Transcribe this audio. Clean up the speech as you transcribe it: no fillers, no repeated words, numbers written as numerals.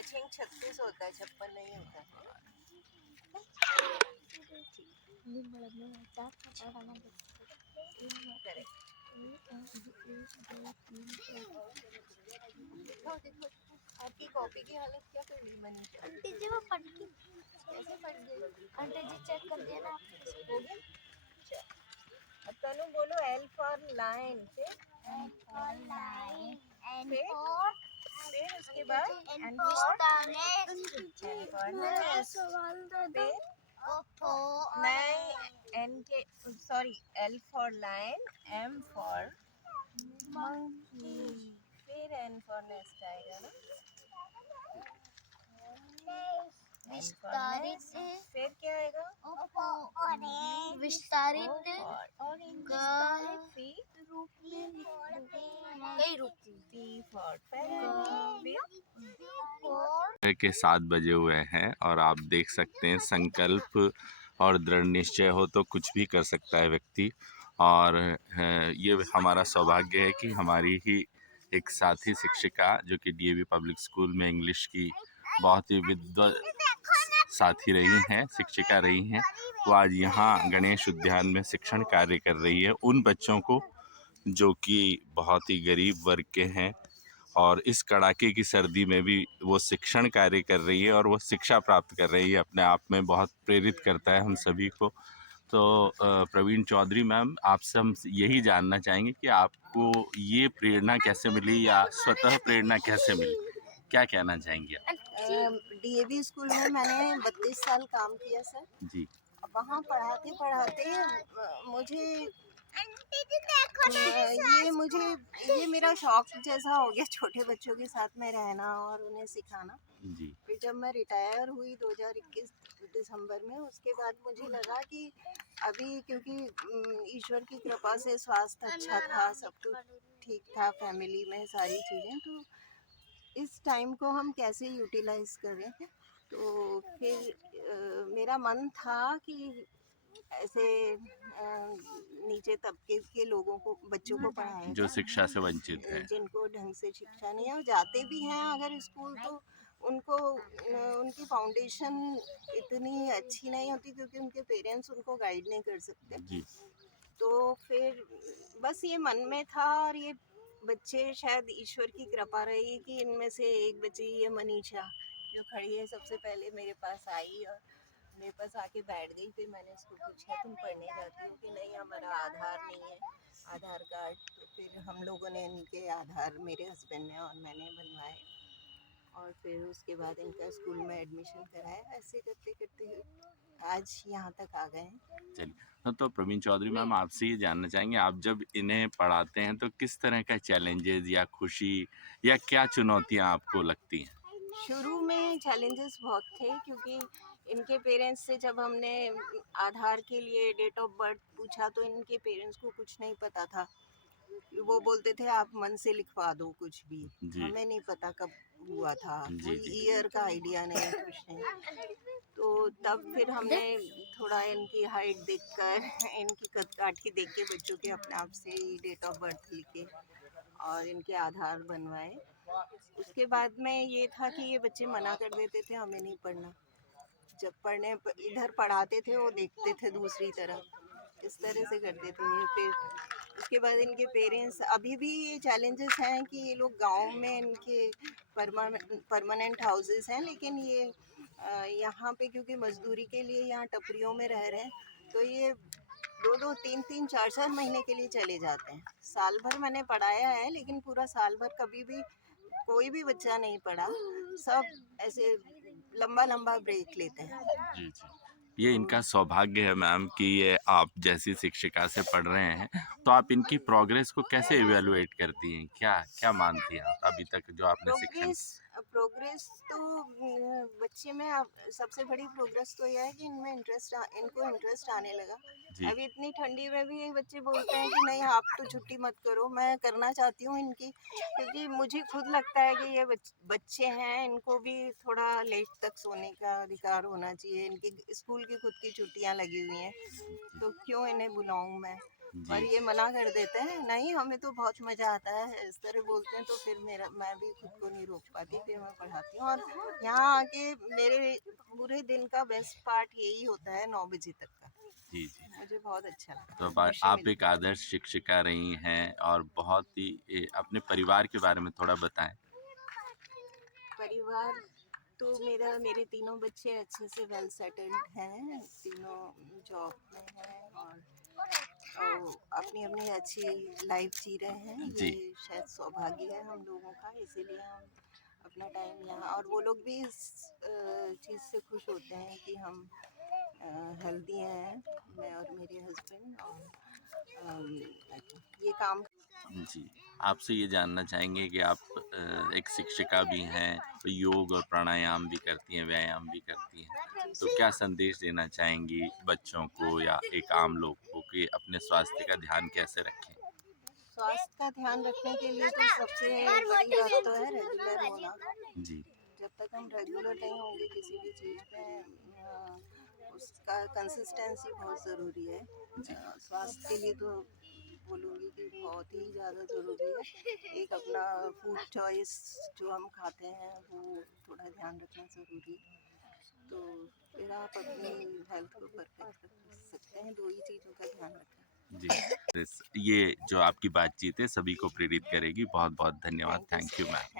I think 36 होता है, 56 नहीं होता। करेक्ट। दिखाओ देखो, आपकी कॉपी की हालत क्या कर ली मनीषा? आंटी जी वो फट गई। कैसे फट गई? आंटी जी चेक कर दिया ना आपने? हो गया। अच्छा, अब तनु बोलो एल फॉर लाइन, फिर N for line, N फिर for फिर उसके बाद N N for for nest, N for nest, फिर O for नहीं एन के sorry L for line, M for monkey, फिर एन फॉर नेस्ट आएगा ना। विस्तारित, फिर क्या आएगा? O for विस्तारित कई रूप P for parrot, के 7 बजे हुए हैं और आप देख सकते हैं संकल्प और दृढ़ निश्चय हो तो कुछ भी कर सकता है व्यक्ति। और ये हमारा सौभाग्य है कि हमारी ही एक साथी शिक्षिका जो कि डीएवी पब्लिक स्कूल में इंग्लिश की बहुत ही विद्वत साथी रही हैं, शिक्षिका रही हैं, वो आज यहाँ गणेश उद्यान में शिक्षण कार्य कर रही है उन बच्चों को जो कि बहुत ही गरीब वर्ग के हैं। और इस कड़ाके की सर्दी में भी वो शिक्षण कार्य कर रही है और वो शिक्षा प्राप्त कर रही है, अपने आप में बहुत प्रेरित करता है हम सभी को। तो प्रवीण चौधरी मैम, आपसे हम यही जानना चाहेंगे कि आपको ये प्रेरणा कैसे मिली या स्वतः प्रेरणा कैसे मिली, क्या कहना चाहेंगे आप? डीएवी स्कूल में मैंने 32 साल काम किया सर जी। वहाँ पढ़ाते पढ़ाते मुझे ये मेरा शौक जैसा हो गया छोटे बच्चों के साथ में रहना और उन्हें सिखाना। जी। फिर जब मैं रिटायर हुई 2021 दिसंबर में, उसके बाद मुझे लगा कि अभी क्योंकि ईश्वर की कृपा से स्वास्थ्य अच्छा था, सब कुछ ठीक था, फैमिली में सारी चीज़ें, तो इस टाइम को हम कैसे यूटिलाइज करें। तो फिर मेरा मन था कि ऐसे नीचे तबके के लोगों को, बच्चों को पढ़ाया जो जाए शिक्षा से वंचित है, जिनको ढंग से शिक्षा नहीं है और जाते भी हैं अगर स्कूल तो उनको उनकी फाउंडेशन इतनी अच्छी नहीं होती क्योंकि उनके पेरेंट्स उनको गाइड नहीं कर सकते। जी। तो फिर बस ये मन में था और ये बच्चे शायद ईश्वर की कृपा रही कि इनमें से एक बच्ची ये मनीषा जो खड़ी है सबसे पहले मेरे पास आई और मेरे पास आके बैठ गई। फिर मैंने उसको पूछा तुम पढ़ने जाती हो कि नहीं, हमारा आधार नहीं है, आधार कार्ड। तो फिर हम लोगों ने इनके आधार, मेरे हस्बैंड ने और मैंने बनवाए और फिर उसके बाद इनका स्कूल में एडमिशन कराया। ऐसे करते करते आज यहाँ तक आ गए हैं। चलिए, तो प्रवीण चौधरी मैम, आपसे ये जानना चाहेंगे, आप जब इन्हें पढ़ाते हैं तो किस तरह का चैलेंजेस या खुशी या क्या चुनौतियाँ आपको लगती हैं? शुरू में चैलेंजेस बहुत थे क्योंकि इनके पेरेंट्स से जब हमने आधार के लिए डेट ऑफ बर्थ पूछा तो इनके पेरेंट्स को कुछ नहीं पता था। वो बोलते थे आप मन से लिखवा दो कुछ भी, हमें नहीं पता कब हुआ था, कोई ईयर का आइडिया नहीं, कुछ नहीं। तो तब फिर हमने थोड़ा इनकी हाइट देखकर, इनकी कद-काठी देख के बच्चों के अपने आप से ही डेट ऑफ बर्थ लिखे और इनके आधार बनवाए। उसके बाद में ये था कि ये बच्चे मना कर देते थे हमें नहीं पढ़ना। जब पढ़ने इधर पढ़ाते थे वो देखते थे दूसरी तरफ, इस तरह से करते थे। फिर उसके बाद इनके पेरेंट्स, अभी भी ये चैलेंजेस हैं कि ये लोग गांव में इनके परमानेंट हाउसेस हैं, लेकिन ये यहाँ पे क्योंकि मजदूरी के लिए यहाँ टपरियों में रह रहे हैं तो ये 2-2, 3-3, 4-4 महीने के लिए चले जाते हैं। साल भर मैंने पढ़ाया है लेकिन पूरा साल भर कभी भी कोई भी बच्चा नहीं पढ़ा, सब ऐसे लंबा लंबा ब्रेक लेते हैं। जी जी, ये इनका सौभाग्य है मैम कि ये आप जैसी शिक्षिका से पढ़ रहे हैं। तो आप इनकी प्रोग्रेस को कैसे इवेलुएट करती हैं, क्या क्या मानती हैं आप अभी तक जो आपने शिक्षण? प्रोग्रेस तो बच्चे में सबसे बड़ी प्रोग्रेस तो यह है कि इनको इंटरेस्ट आने लगा। अभी इतनी ठंडी में भी ये बच्चे बोलते हैं कि नहीं आप तो छुट्टी मत करो, मैं करना चाहती हूँ इनकी, क्योंकि मुझे खुद लगता है कि ये बच्चे हैं, इनको भी थोड़ा लेट तक सोने का अधिकार होना चाहिए। इनकी स्कूल की खुद की छुट्टियाँ लगी हुई हैं तो क्यों इन्हें बुलाऊँ मैं। और जी, ये मना कर देते हैं, नहीं हमें तो बहुत मज़ा आता है, इस तरह बोलते हैं, तो फिर मैं भी खुद को नहीं रोक पाती, फिर मैं पढ़ाती हूँ। और यहाँ आके मेरे पूरे दिन का बेस्ट पार्ट यही होता है 9 बजे तक का। जी, जी। मुझे बहुत अच्छा लगता तो है, अब खुशी आप एक मिलती है। आदर्श शिक्षिका रही हैं और बहुत ही अपने परिवार के बारे में थोड़ा बताएँ? परिवार तो मेरे तीनों बच्चे अच्छे से वेल सेटल्ड हैं, तीनों जॉब में हैं और अपनी अपनी अच्छी लाइफ जी रहे हैं। ये जी, शायद सौभाग्य है हम लोगों का, इसीलिए हम अपना टाइम यहाँ, और वो लोग भी इस चीज़ से खुश होते हैं कि हम हेल्दी हैं, मैं और मेरे हस्बैंड, और ये काम। जी। आपसे ये जानना चाहेंगे कि आप एक शिक्षिका भी हैं, तो योग और प्राणायाम भी करती हैं, व्यायाम भी करती हैं। तो क्या संदेश देना चाहेंगी बच्चों को या एक आम लोग को कि अपने स्वास्थ्य का ध्यान कैसे रखें? स्वास्थ्य का ध्यान रखने के लिए तो सबसे बड़ी बात तो है रेगुलर होना। जी, जब तक हम रेगुलर नहीं होंगे किसी भी चीज़ में, उसका कंसिस्टेंसी बहुत ज़रूरी है। जी, स्वास्थ्य के लिए तो बोलूँगी कि बहुत ही ज़्यादा ज़रूरी है। एक अपना फूड चॉइस जो हम खाते हैं वो थोड़ा ध्यान रखना ज़रूरी है। तो फिर आप अपनी हेल्थ को परफेक्ट रख सकते हैं, 2 ही चीज़ों का ध्यान रखें। जी। ये जो आपकी बातचीत है सभी को प्रेरित करेगी। बहुत-बहुत धन्यवाद। Thank you thank so you ma'am. Much.